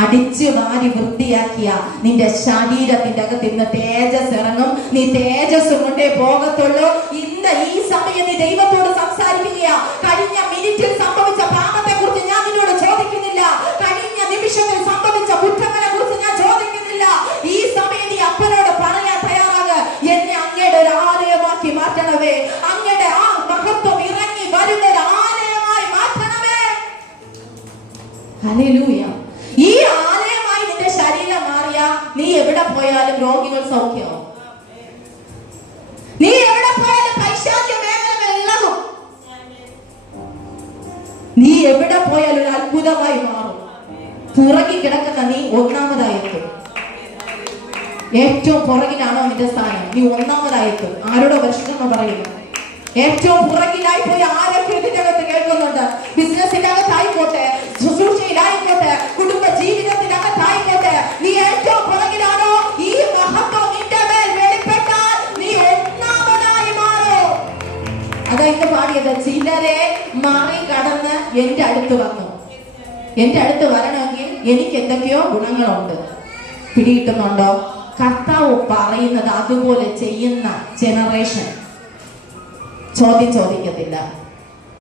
അടിച്ചു വാരി വൃത്തിയാക്കിയ നിന്റെ ശരീരത്തിന്റെ അകത്ത് ഇന്ന് തേജസ് ഇറങ്ങും. നീ തേജസ് കൊണ്ടേ പോകത്തുള്ളൂ. ഇന്ന് ഈ സമയം നീ ദൈവത്തോട് സംസാരിക്കുക. കഴിഞ്ഞ മിനിറ്റിൽ സംഭവിച്ച പാപത്തെ കുറിച്ച് ഞാൻ നിന്നോട് ചോദിക്കുന്നില്ല. കഴിഞ്ഞ നിമിഷത്തിൽ സംഭവിച്ച കുറ്റങ്ങളെ കുറിച്ച് ഞാൻ ചോദിക്കുന്നില്ല. ഈ സമയം നീ അപ്പനോട് പറയാൻ തയ്യാറാക്. എന്നെ അങ്ങയുടെ ഒരു ആലയമാക്കി മാറ്റണമേ. അങ്ങയുടെ ആ മഹത്വം ഇറങ്ങി വരുന്ന ഒരു ആലയമായി മാറ്റണമേ. ഹല്ലേലൂയ. ഈ ആലയമായി നിന്റെ ശരീരം മാറിയ നീ എവിടെ പോയാലും രോഗികൾ സൗഖ്യമാവും. നീ എവിടെ പോയാലും പൈശാചിക മേഖലകൾ ഇളകും. നീ എവിടെ പോയാലും ഒരു അത്ഭുതമായി മാറും. പുറകിൽ കിടക്കുന്ന നീ ഒന്നാമതായെത്തും. ഏറ്റവും പുറകിലാണോ നിന്റെ സ്ഥാനം, നീ ഒന്നാമതായെത്തും. ആരോടോ വർഷിക്കുന്നു പറയുന്നു. ഏറ്റവും പുറകിലായി പോയി ആരൊക്കെ ഇതിന്റെ അകത്ത് കേൾക്കുന്നുണ്ട്. ബിസിനസിന്റെ അകത്തായിക്കോട്ടെ, ശുശ്രൂഷയിലായിക്കോട്ടെ, കുടുംബ ജീവിതത്തിന്റെ അകത്തായിക്കോട്ടെ, നീ ഏറ്റവും പുറകിലാണോ, ഈ മഹത്വം നിന്റെ മേൽ വെളിപ്പെട്ടാൽ നീ ഒന്നാമതായി മാറും. അതാ ഇന്ന് പാടിയത്. ചിലരെ മാറി കടന്ന് എന്റെ അടുത്ത് വന്നു. എന്റെ അടുത്ത് വരണമെങ്കിൽ എനിക്ക് എന്തൊക്കെയോ ഗുണങ്ങളുണ്ട്. പിടികിട്ടുന്നുണ്ടോ? കർത്താവ് പറയുന്നത് അതുപോലെ ചെയ്യുന്ന ജനറേഷൻ ചോദ്യം ചോദിക്കത്തില്ല.